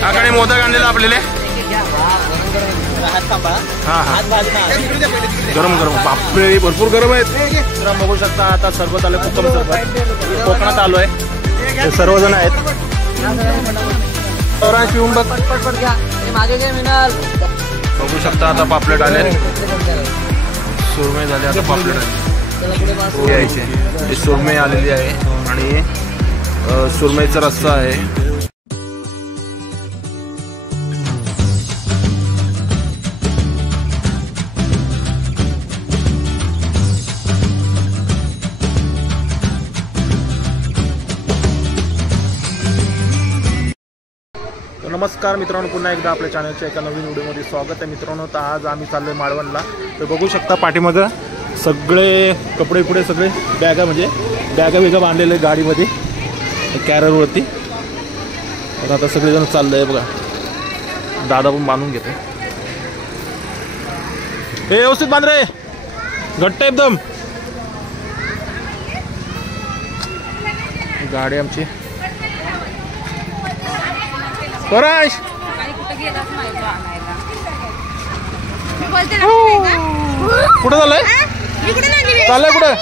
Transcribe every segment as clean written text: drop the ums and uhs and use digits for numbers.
काकाने मोदक आणलेला आपल्याला. हा हा गरम गरम बापरे भरपूर गरम आहेत. तर बघू शकता आता सरबत आलं कोकम सरबत. कोकणात आलो आहे सर्वजण आहेत. पिऊन बघ बघू शकता आता पापलेट आले सुरमई झाले आता पापलेट आले यायचे. सुरमई आलेली आहे आणि सुरमईचा रस्सा आहे. नमस्कार मित्रांनो, पुन्हा एकदा आपल्या चॅनलच्या एका नवीन व्हिडिओमध्ये स्वागत आहे मित्रांनो. तर आज आम्ही चाललो आहे माळवणला. तर बघू शकता पाठीमागं सगळे कपडे पुढे सगळे बॅगा म्हणजे बॅगा वेगळं बांधलेले गाडीमध्ये कॅररवरती. तर आता सगळेजण चाललं आहे बघा. दादा पण बांधून घेते. हे व्यवस्थित बांध रे, घट्ट एकदम. गाडी आमची स्वराज कुठं चाललंय? चाललंय कुठं?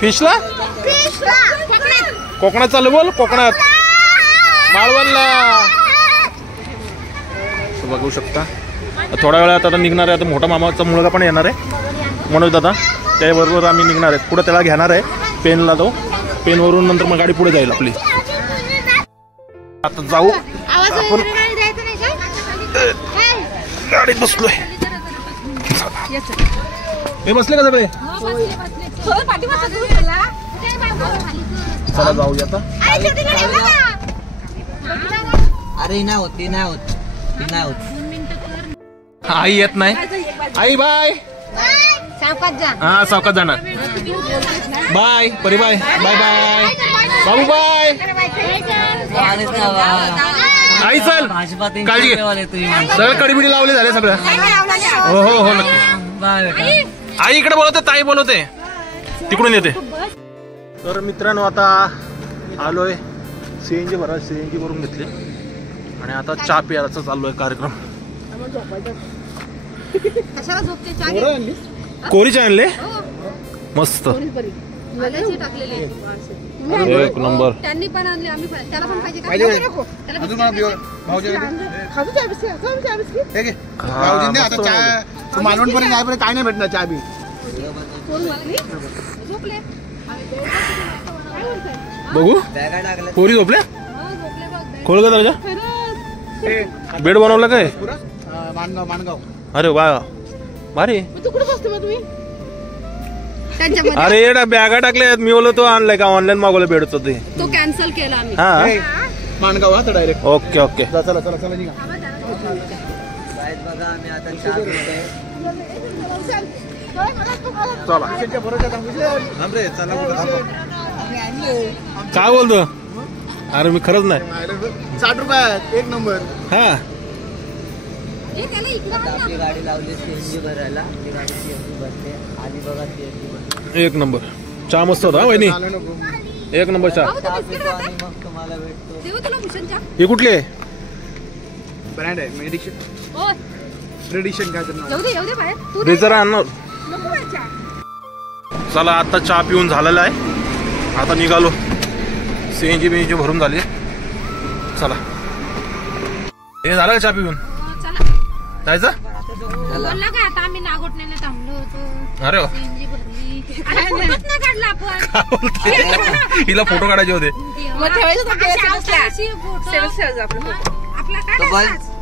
फिशला कोकणात चालू बोल. कोकणात माळवणला बघू शकता. थोड्या वेळात आता निघणार आहे. आता मोठा मामाचा मुलगा पण येणार आहे मनोज दादा, त्याबरोबर आम्ही निघणार आहेत. पुढे त्याला घेणार आहे पेनला. तो पेनवरून नंतर मग गाडी पुढे जाईल आपली. आता जाऊ आपण. गाडीत बसलोय. हे बसले का सगळे? चला जाऊया आता. अरे नाही होत, ती नाही होत, ती नाही होत. आई येत नाही. आई बाय. हा सावकाश जाणार. बाय परी बाय. बाय बाय बाबू बाय. आई चल काळजी घे. सगळं कडीबिडी लावले झाले सगळं. हो हो हो नक्की. आई इकडे बोलवते, ताई बोलवते, तिकडून येते. तर मित्रांनो आता आलोय सीएनजी भरा. सीएनजी भरून घेतली आणि आता चहा प्यायचा चालू आहे कार्यक्रम. कोरीचे आणले मस्त एक नंबर. त्यांनी पण आणले, आम्ही पण. त्याला पण पाहिजे का? मालवणपर्यंत जायपर्यंत काय नाही भेटणार चहा बी. बघू पोरी झोपल्या. खोल का दरवाजा? बेड बनवला काय? माणगाव. अरे वा भारी. अरे येडा बॅगा टाकल्या. मी बोलतो आणलाय का? ऑनलाईन मागवलं बेडच ते. तो कॅन्सल केला आम्ही. हा माणगाव हा डायरेक्ट. Okay okay. चला चला चला निघा. बघा आम्ही आता चहा पितोय. काय बोलतो? अरे मी खरंच नाही. 60 रुपयात एक नंबर. हा आपली गाडी लावली सीएनजी भरायला. ती गाडी सीएनजी भरते. आधी बघा सीएनजी भरते. एक नंबर चहा मस्त होता वहिनी. एक नंबर चहा. आणि मग तुम्हाला भेटतो. हे कुठले ब्रँड आहे? ट्रेडिशन काय तर रेजर आणणार. चला आता चहा पिऊन झालेला आहे. आता निघालो. सीएनजी बीएनजी भरून झाली. चला हे झालं का चहा पिऊन जायचं? अरे हिला फोटो काढायचे होते.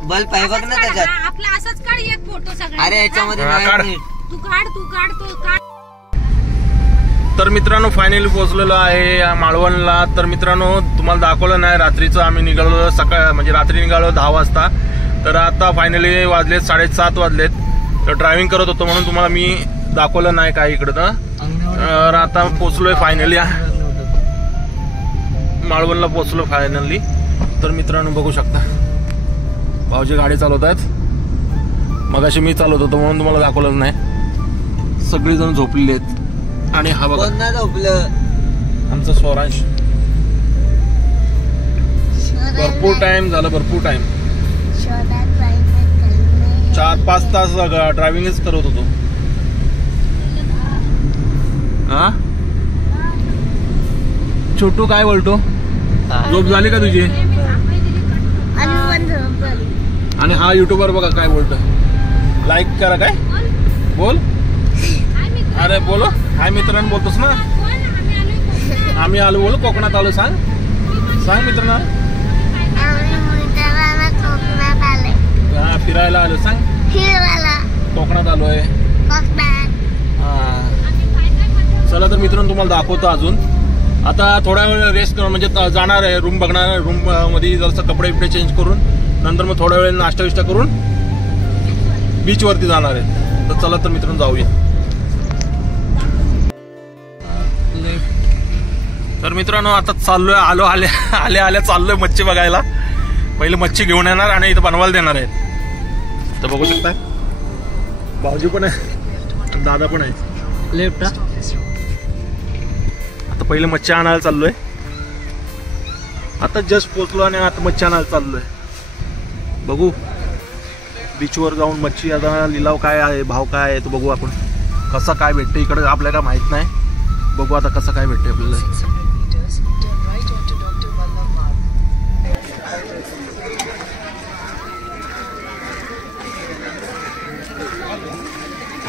बल्ब आहे बघ ना त्याच्यात. आपला असंच काढ एक फोटो सगळ्या. अरे याच्यामध्ये तू काढ तू काढ. तर मित्रांनो फायनली पोहोचलेलो आहे माळवणला. तर मित्रांनो तुम्हाला दाखवलं नाही रात्रीचं. आम्ही निघालो सकाळ म्हणजे रात्री निघालो 10 वाजता. तर आता फायनली वाजलेत 7:30 वाजलेत. तर ड्रायव्हिंग करत होतो म्हणून तुम्हाला मी दाखवलं नाही काय इकडं. तर आता पोचलोय फायनली माळवणला पोचलो फायनली. तर मित्रांनो बघू शकता भाऊजी गाडी चालवत आहेत. मगाशी मी चालवत होतो म्हणून तुम्हाला दाखवलं नाही. सगळेजण झोपलेले आहेत. आणि हा बघा झोपलं आमचा स्वराज. भरपूर टाइम झाला, भरपूर टाइम. 4-5 तास ड्रायव्हिंगच करत होतो. हा छोटू काय बोलतो? झोप झाली का तुझी? आणि हा युट्यूबर बघा काय बोलतो. लाईक करा. काय बोल? अरे बोलो. हाय मित्रांनो बोलतोस ना. आम्ही आलो बोल. कोकणात आलो. सांग मित्रांनो. हा फिरायला आलो. सांग कोकणात आलोय. चला तर मित्रांनो तुम्हाला दाखवतो अजून. आता थोडा वेळ रेस्ट करून म्हणजे जाणार आहे. रूम बघणार आहे. रूम मध्ये जसं कपडे बिपडे चेंज करून नंतर मग थोड्या वेळ नाश्ता विष्टा करून बीच वरती जाणार आहे. तर चला तर मित्रांनो जाऊया. तर मित्रांनो आता चाललोय. आल्या चाललोय मच्छी बघायला. पहिले मच्छी घेऊन येणार आणि इथं बनवायला देणार आहेत. तर बघू शकता भाऊजी पण आहे, दादा पण आहे. लेफ्ट. आता पहिले मच्छी आणायला चाललोय. आता जस्ट पोचलो आणि आता मच्छी आणायला चाललोय. बघू बीचवर जाऊन मच्छी आता लिलाव काय आहे, भाव काय आहे तो बघू आपण. कसा काय भेटते इकडे आपल्याला माहित नाही. बघू आता कसं काय भेटते आपल्याला.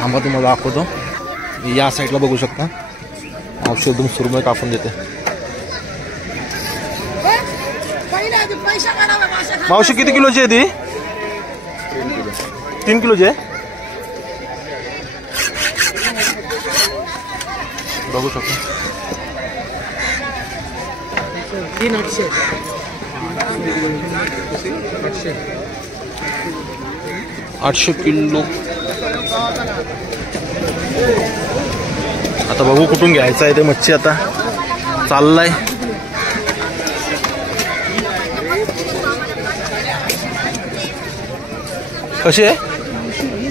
आंबा तुम्हाला दाखवतो. या साईडला बघू शकता औषधून सुरमई कापून देते. मावशी किती किलोची आहे ती? 3 किलोची आहे. बघू शकता 800 किलो. आता बघू कुठून घ्यायचं आहे ते मच्छी. आता चाललाय. कशी आहे?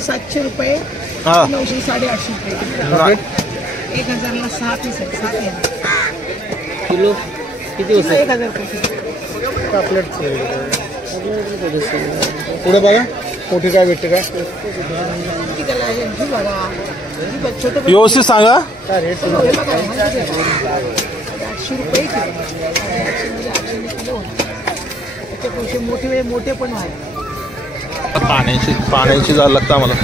700 रुपये. हा 900 850 रुपये. 1000ला 6 पीस आहे. 7 किलो किती होतं? 1000 रुपये. पुढे बघा मोठी काय भेटते काय व्यवस्थित सांगा. 800 रुपये किलो. मोठे पण आहे. पाण्याची जायला लागतं आम्हाला.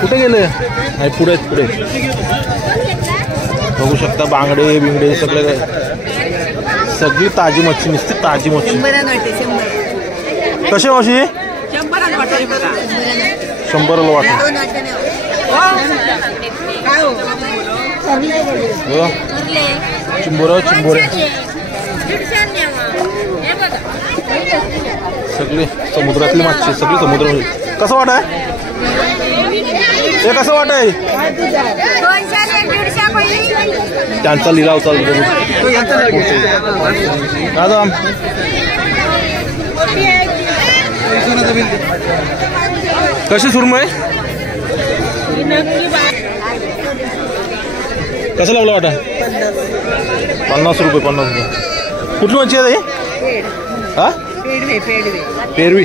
कुठे गेले? नाही पुढे बघू शकता बांगडे बिंगडे सगळी ताजी मच्छी. नुसती ताजी मच्छी. कशी मावशी? 100ला वाटत. चिंबोरे सगळी समुद्रातली मच्छी. सगळी समुद्र. कसं वाट आहे हे? कसं वाट आहे? त्यांचा लिलाव चालू. दादा कशी सुरमई? कसं लावलं वाटा? 50 रुपये. 50 रुपये. कुठली मच्छी आहे ताई? हा पेरवी.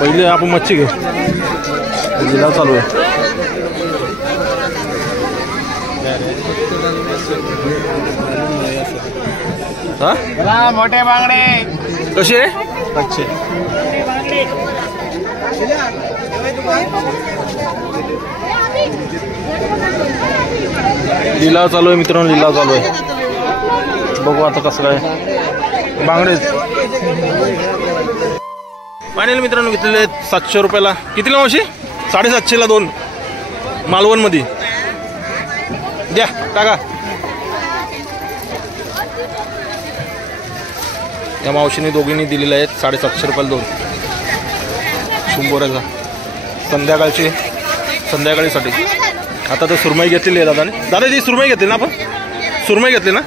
पहिले आपण मच्छी घेऊ. लिलाव चालू आहे. हा मोठे बांगडे कसे आहे? 500. लिलाव चालू आहे मित्रांनो. लिलाव चालू आहे. बघू आता कसं काय. बांगडे फायनल मित्रांनो घेतलेले 700 रुपयाला. कितीला मावशी? 750ला 2 मालवण मध्ये. द्या टाका. या मावशीने दोघींनी दिलेले आहेत 750 रुपयाला 2 शंभराचा. संध्याकाळीसाठी. आता तर सुरमई घेतलेली आहे दादाने. दादा ती सुरमई घेतली ना आपण? सुरमई घेतली ना?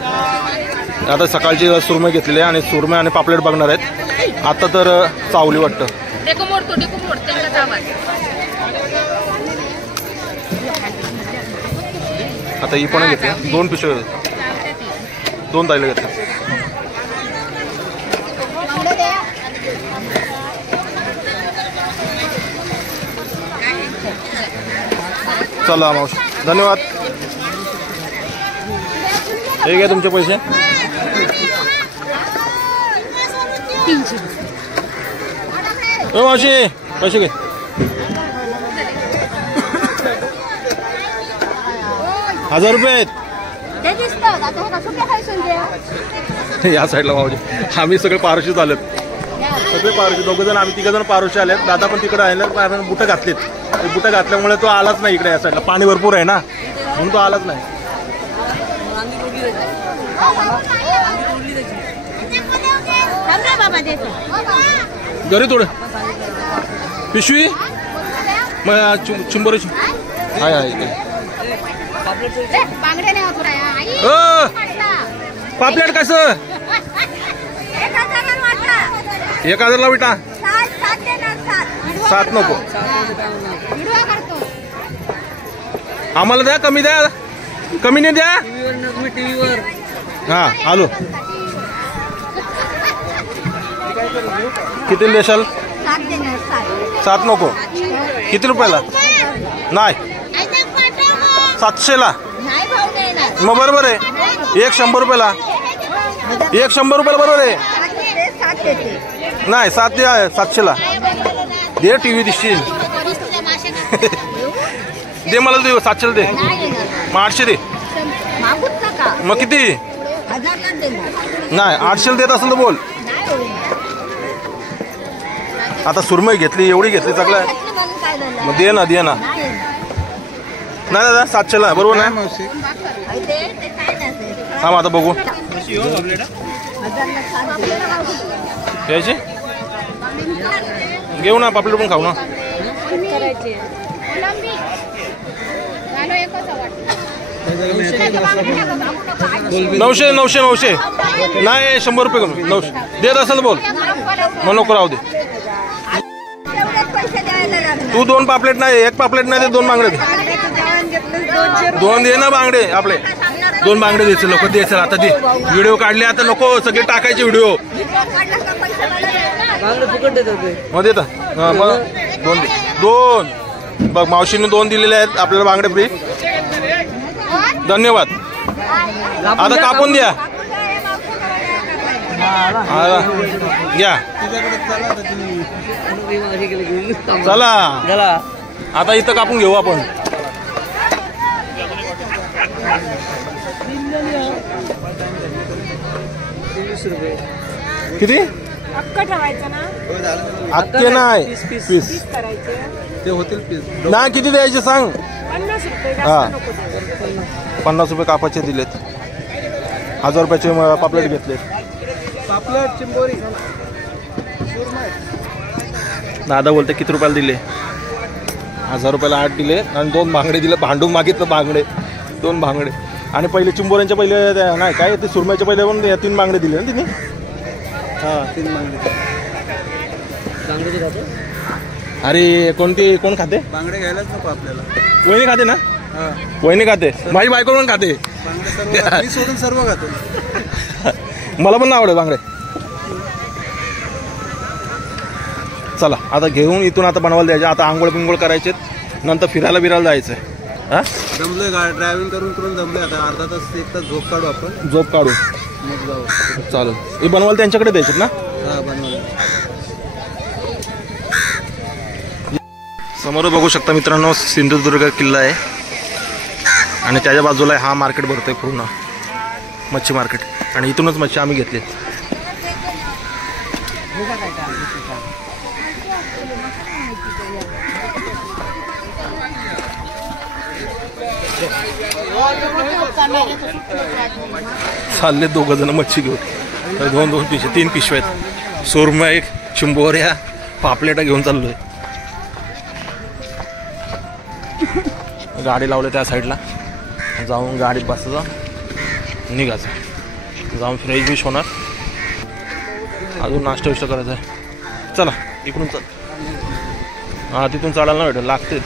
आता सकाळची सुरमई घेतलेली आहे आणि सुरमई आणि पापलेट बघणार आहेत. आता तर चावली वाटतं. डेको मोड त्यांचा आवाज. आता ही पण घेतली 2 पिशव्या 2 ताईला घेतल्या. चला मावशी धन्यवाद. हे घ्या तुमचे पैसे. 300. मावशी पैसे घे. ₹1000 ते दिसतं आता हो का सुट्या खायचं घ्या. या साईडला मावशी. आम्ही सगळे पारोशीत आलेत. सगळे पारोशी 2 जण आम्ही 3 जण पारोशी आलेत. दादा पण तिकडे आहे ना. बुटं घातलीत. बुटं घातल्यामुळे तो आलाच नाही इकडे. या साईडला पाणी भरपूर आहे ना म्हणून तो आलाच नाही. घरी थोडं पिशवी मग चुंबरची हाय हाय इकडे. बांगडे नाही होत रे आई. पापलेट कसं 1000 वाटा. 1000ला विटा 7 देणार 7. 7 नको व्हिडिओ करतो. आम्हाला द्या. कमी द्या. कमी नाही द्या. टीव्हीवर हा आलो. किती देशाल? 7 देणार 7 नको. किती रुपयाला? नाही 700ला. नाही भाव देणार. मग बरोबर आहे. 100 रुपयाला. 100 रुपयाला बरोबर आहे. 7 देते. नाही 7 द्या. 700ला दे. टीव्ही दिसशील. दे मला दे. 700ला दे. मग 800 दे. मागूच नका. मग किती? 1000 देणार. नाही 800ला देत असेल तर बोल. आता सुरमई घेतली एवढी घेतली चांगलं आहे. काय झालं? मग दे ना. नाही दादा 700ला बरोबर नाही. ते काय नसेल. हा आता बघू 1000 घ्यायची. घेऊ ना पापलेट पण खाऊ ना. करायचे. झालो एकच वाटतं. 900 नाही 100 रुपये कमी. 900 देत असेल बोल. मग नको राहू दे. पैसे द्यायला लागले. तू 2 पापलेट नाही 1 पापलेट नाही दे. 2 बांगडे दे. 2 दे ना बांगडे आपले. 2 बांगडे द्यायचे लोक द्यायचे. आता दे. व्हिडिओ काढले आता नको सगळे टाकायचे व्हिडिओ. मग देता मग 2 दे. 2 बघ मावशीने 2 दिलेले आहेत आपल्याला बांगडे फ्री. धन्यवाद. आता कापून द्या. घ्या चला. आता इथं कापून घेऊ आपण. किती? अक्का ठेवायचं ना. अक्के नाही पीस करायचे. ते होतील पीस. नाही किती द्यायचे सांग. 50 रुपये. हा जास्त नको देऊ. 50 रुपये कापाचे दिलेत. 1000 रुपयाचे पापलेट घेतले. पापलेट चिंबोरी. दादा बोलते किती रुपयाला दिले? 1000 रुपयाला 8 दिले आणि 2 बांगडे दिले. भांडून मागितलं बांगडे. 2 बांगडे आणि पहिले चिंबोऱ्यांच्या पहिले नाही काय ते सुरमईच्या पहिले पण 3 बांगडे दिले ना तिने. हा 3 बांगडे. अरे कोण खाते? बांगडे घ्यायलाच नको आपल्याला. वहिनी खाते ना. वहिनी खाते. माझी बायको पण खाते. सोडून सर्व खाते. मला पण आवडे बांगडे. चला आता घेऊन इथून आता बनवायला द्यायचे. आता आंघोळ बिंगोळ करायचे नंतर फिरायला जायचंय. हा दमलोय. ड्रायव्हिंग करून दमलोय. आता अर्धा तास 1 तास झोप काढू आपण. झोप काढू मग जाऊ. चालेल. हे बनवायला त्यांच्याकडे द्यायचे ना. हा बनवलं. समोर बघू शकता मित्रांनो सिंधुदुर्ग किल्ला आहे आणि त्याच्या बाजूला हा मार्केट भरतोय पूर्ण मच्छी मार्केट. आणि इथूनच मच्छी आम्ही घेतली. चालले 2 जण मच्छी घेऊन. 2 पिशव्या 3 पिशव्या आहेत. सुरमई चिंबोऱ्या पापलेटा घेऊन चाललोय. गाडी लावली त्या साईडला. जाऊन गाडीत बसायचं निघायचं. जाऊन फ्रेश होणार. अजून नाश्ता विष्ट करायचा आहे. चला इकडून चल. हा तिथून चढायला नाही भेटेल, लागते.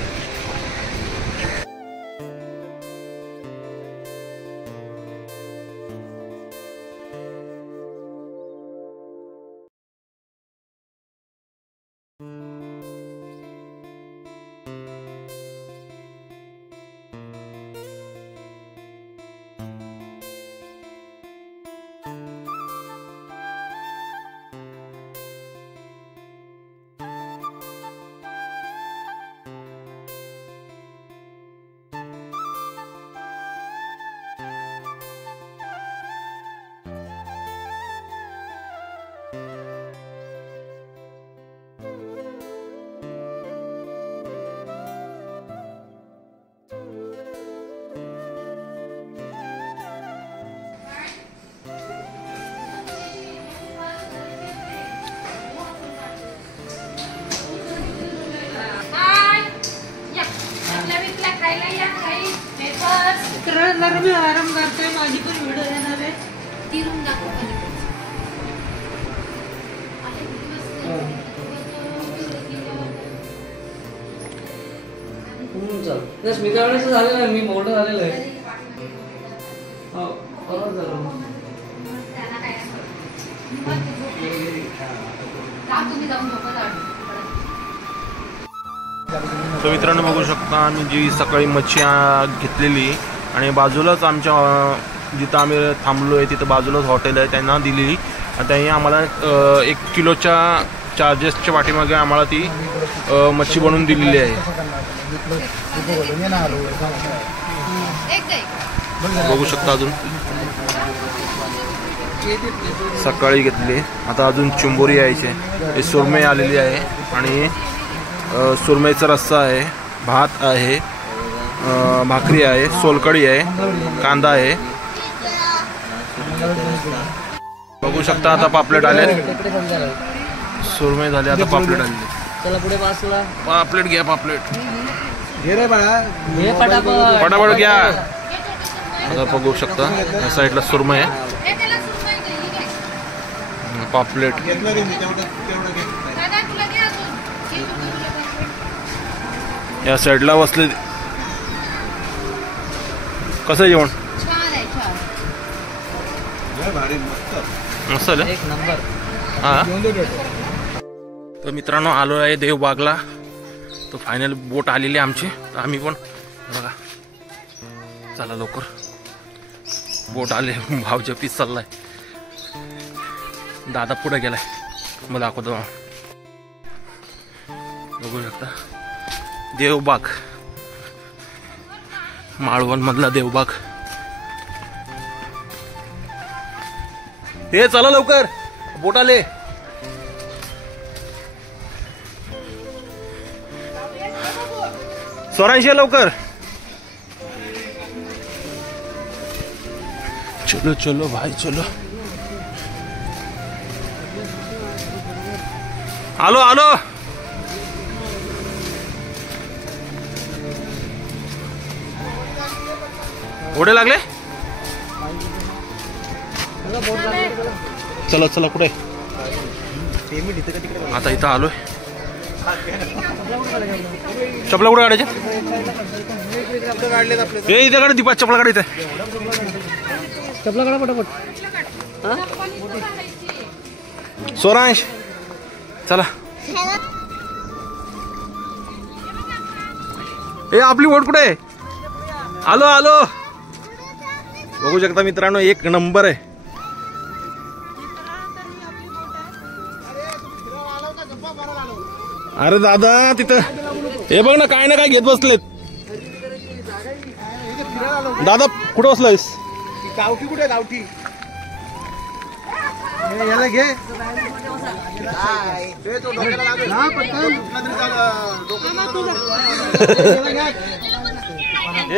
मी आराम करतोय, माझी पण व्हिडिओ येणार आहे. तिरून दाखव. स्मिता वेळेस झालेलं आहे, मी मोठं झालेलं आहे. तर मित्रांनो बघू शकता आम्ही जी सकाळी मच्छी घेतलेली आणि बाजूलाच आमच्या जिथं आम्ही थांबलो आहे तिथं बाजूलाच हॉटेल आहे त्यांना दिली. त्यांनी आम्हाला 1 किलोच्या चार्जेसच्या पाठीमागे आम्हाला ती मच्छी बनवून दिलेली आहे. बघू शकता अजून सकाळी घेतली, आता अजून चिंबोरी यायचे, हे सुरमई आलेली आहे आणि सुरमईचा रस्सा आहे, भात आहे, भाकरी आहे, सोलकढी आहे, कांदा आहे. बघू शकता आता पापलेट आले, सुरमई झाली, आता पापलेट आले. चला पुढे बाजूला पापलेट घ्या, पापलेट घे रे बाळा, हे पटापट पटापट घ्या. आता बघू शकता या साईडला सुरमई आहे, पापलेट. घेतलं रे मी, तेवढं घे. या साईडला बसले. कसं आहे जेवण? भारी मस्त मस्त आहे. एक नंबर. हा तर मित्रांनो आलो आहे देवबागला. तर फायनल बोट आलेली आमची, तर आम्ही पण बघा, चला लवकर बोट आले. भावच्या पीस चाललाय, दादा पुढे गेलाय, मला दाखवतो. बघू शकता देवबाग, माळवण मधला देवबाग. हे चला लवकर, बोट आले. स्वरांशी लवकर, चलो चलो भाई चलो. आलो आलो. ओढे लागले. चला चला कुठे आता इथं आलोय. चपला कुठे काढायच्या? हे इथे काढ, दीपा चपला काढायचं. चपला काढा पटापट. स्वरांश चला. ए आपली बोट कुठे? आलो आलो. बघू शकता मित्रांनो, एक नंबर आहे. अरे दादा तिथं हे बघ ना, काय ना काय घेत बसलेत. दादा कुठं बसलायस? गावठी कुठे? गावठी याला घे.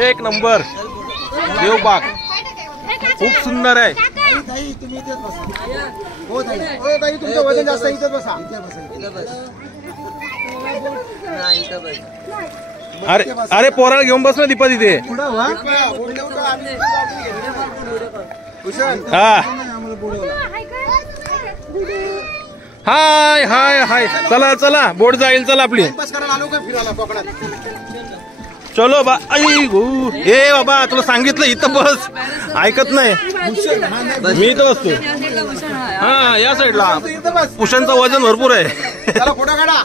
एक नंबर देवबाग, खूप सुंदर आहे. हो ताई, तुमचं वजन जास्त आहे, इथं बसा. अरे अरे पोराला घेऊन बस ना दीपा तिथे. हा हाय हाय हाय चला चला बोट जाईल चला आपली बस करायला आलो का फिरायला कोकणात चलो बा आई गो ए बाबा तुला सांगितलं इथं बस ऐकत नाही मी इथं बसतो हा या साईडला पुषांचं वजन भरपूर आहे चला फोटो काढा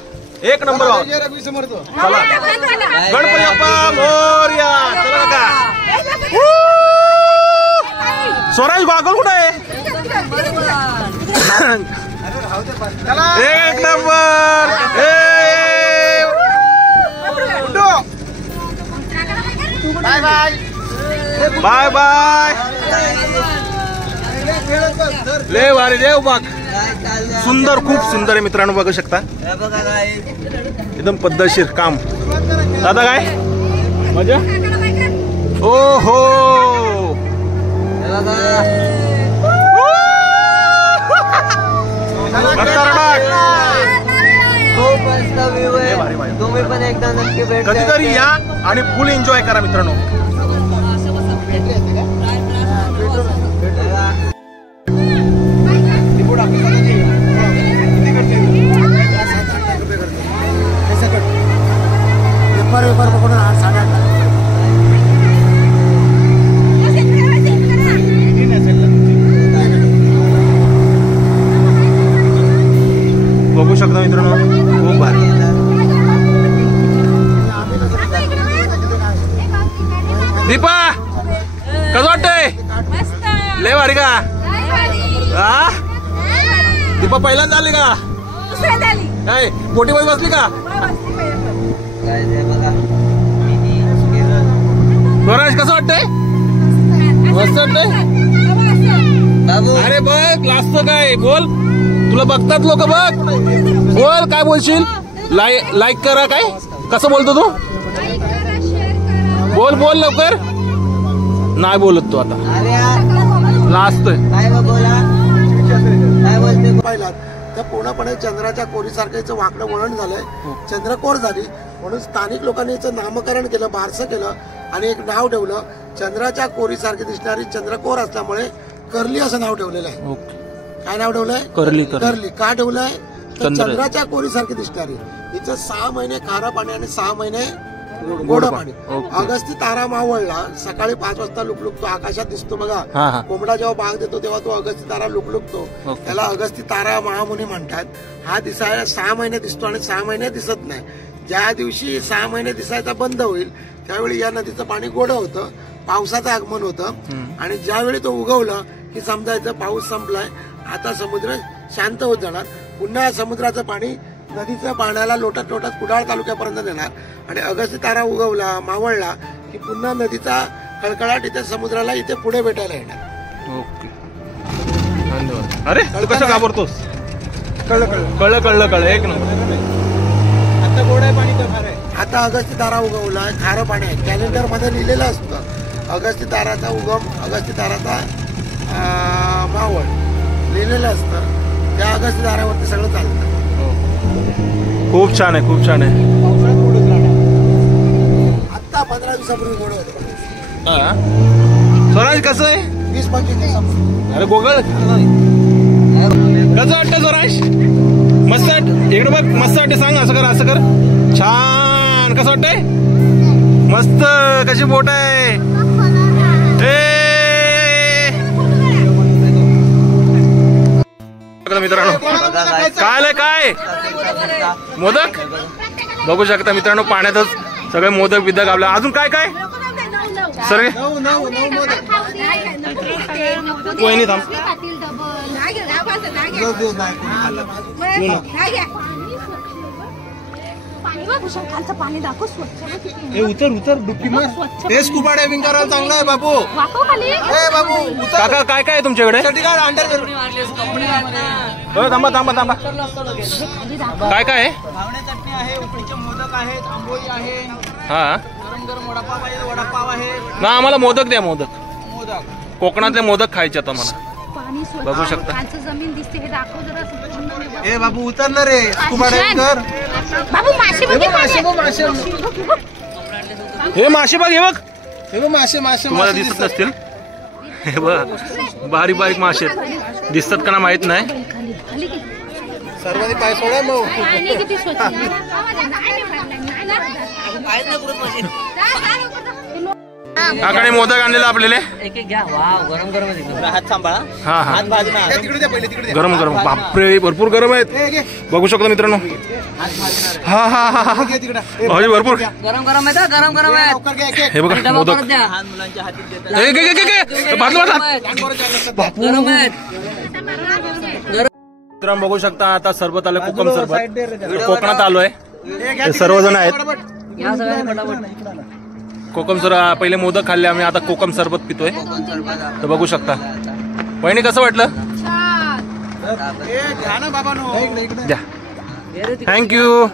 एक नंबर चला गणपती बाप्पा मोरया चला का स्वराज गॉगल कुठं आहे एक number bye bye bye bye ले वारे देव बाग सुंदर खूप सुंदर आहे मित्रांनो बघू शकता एकदम पद्धतशीर काम दादा काय मजा ओ हो खूप मस्त व्ह्यू आहे तुम्ही पण एकदा नक्की भेट द्या. कधीतरी या आणि फुल एन्जॉय करा मित्रांनो पेपर पकडून 8:30 बघू शकता मित्रांनो खूप भारी दीपा कसं वाटतंय लय भारी का हा दीपा पहिल्यांदा आली का काय मोठी बाई बसली का काय ते बघा मिनी केरळ स्वराज कसं वाटतंय मस्त वाटतंय बाबू अरे बघ लाजतो काय बोल तुला बघतात लोक बघ बोल काय बोलशील लाईक करा काय कसं बोलतो तू बोल बोल लवकर नाही बोलत तू आता अरे यार लाजतोय काय बोला काय बोलते पाहिलात तर पूर्णपणे चंद्राच्या कोरीसारखं वाकडं वळण झालंय चंद्रकोर झाली म्हणून स्थानिक लोकांनी याचं नामकरण केलं बारसं केलं आणि एक नाव ठेवलं चंद्राच्या कोरीसारखी दिसणारी चंद्रकोर असल्यामुळे कर्ली असं नाव ठेवलेलं आहे काय नाव ठेवलंय करली कर्ली का ठेवलंय तर चंद्र. चंद्राच्या कोरीसारखी दिसणारी हिचं 6 महिने खारं पाणी आणि 6 महिने गोड पाणी ओके. अगस्ती तारा मावळला सकाळी 5 वाजता लुकलुकतो आकाशात दिसतो बघा हा हा कोंबडा जेव्हा बाग देतो तेव्हा तो अगस्ती तारा लुकलुकतो ओके. त्याला अगस्ती तारा महामुनी म्हणतात हा दिसायला 6 महिने दिसतो आणि 6 महिने दिसत नाही ज्या दिवशी 6 महिने दिसायचा बंद होईल त्यावेळी या नदीचं पाणी गोड होतं पावसाचं आगमन होतं आणि ज्यावेळी तो उगवलं की समजायचं पाऊस संपलाय आता समुद्र शांत होत जाणार पुन्हा समुद्राचं पाणी नदीच्या पाण्याला लोटत लोटत कुडाळ तालुक्यापर्यंत नेणार आणि अगस्ती तारा उगवला मावळला की पुन्हा नदीचा कळकळाट इथे समुद्राला इथे पुढे भेटायला येणार ओके धन्यवाद अरे तू कसं घाबरतोस कळलं कळलं कळलं कळलं कळलं एक नंबर आता गोड आहे पाणी तर खार आहे आता अगस्ती तारा उगवला खारं पाणी आहे कॅलेंडर मध्ये लिहिलेलं असतं अगस्ती ताराचा उगम अगस्ती ताराचा मावळ लिहिलेलं असतं त्या अगस्ती तारावरती सगळं चालतं खूप छान आहे खूप छान आहे आता 15 दिवसापूर्वी गोड होतं हा. स्वराज कसं आहे 20-25 दिवसापूर्वी अरे गोगळ कसं वाटतं स्वराज मस्त वाट इकडे बघ मस्त वाटते सांग असं कर असं कर छान कसं वाटतंय मस्त कशी बोट आहे मित्रांनो काय काय मोदक बघू शकता मित्रांनो पाण्यातच सगळे मोदक बिदक आपल्या अजून काय काय सर कोणी थांब खालचं पाणी दाखव स्वच्छ उतर उतर डुबकी मार हे स्कुबा डायव्हिंग करायला चांगलं आहे बापू वाकव खाली ए बाबू उतर काका काय काय आहे तुमच्याकडे थांबा थांबा थांबा काय काय आहे घावणे चटणी आहे उकडीचे मोदक आहेत आंबोळी आहे हा गरम गरम वडापाव आहे वडापाव आहे ना आम्हाला मोदक द्या मोदक मोदक कोकणातले मोदक खायचे आता मला पाणी स्वच्छ बघू शकता. खालचं जमीन दिसते हे दाखव जरा ए बाबू उतर ना रे स्कुबा डायव्हिंग कर बाबू मासे बघ मासे बघ मासे हे मासे बघ हे बघ हे बघ मासे मासे तुम्हाला मासे दिसत नसतील हे बघ बारीक बारीक मासे आहेत. दिसतात का ना माहित नाही सर्वांनी पाय सोडा मग पाणी किती स्वच्छ आहे. काकाने मोदक आणलेला आपल्याला एक एक घ्या. वाव, गरम गरम आहे एकदम. हात सांभाळा. हा हा भाजी ना. तिकडे द्या पहिले तिकडे गरम गरम बापरे भरपूर गरम आहेत बघू शकता मित्रांनो. हा हा हा हा भाजी भरपूर गरम गरम आहे का? गरम गरम आहे. हे बघा डबा मोदक परत द्या. लहान मुलांच्या हाती देतात. ए, गे, गे, गे, गे. भाजलं, भाजलं. गरम आहेत. मित्रांनो बघू शकता आता सरबत आलं कोकम सरबत कोकणात आलोय हे सर्वजण आहेत या सगळ्यांनी फटाफट. कोकम सर पहिले मोदक खाल्ले आम्ही आता कोकम सरबत पितोय तर बघू शकता. वहिनी कसं वाटलं द्या थँक्यू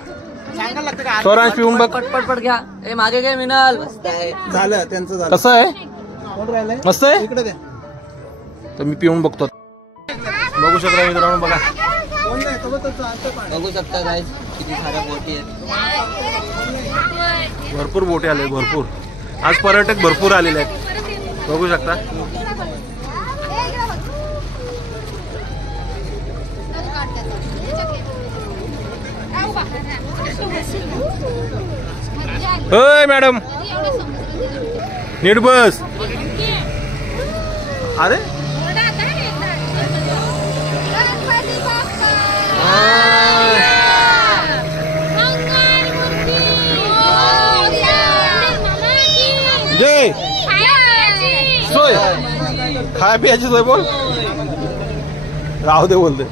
स्वरांश पिऊन बघ पटपट घ्या. ए मागे घे मिनल. मस्त आहे. झालं त्यांचं झालं. कसं आहे मस्त आहे इकडे द्या. तर मी पिऊन बघतो बघू शकता मित्रांनो बघा बघू शकता गाईस किती साऱ्या बोटी आहेत. भरपूर बोटे आले भरपूर आज पर्यटक भरपूर आलेले आहेत बघू शकता. अय मॅडम नीट बस. अरे जय सोय खाय पियाची सोय बोल राहू दे बोलते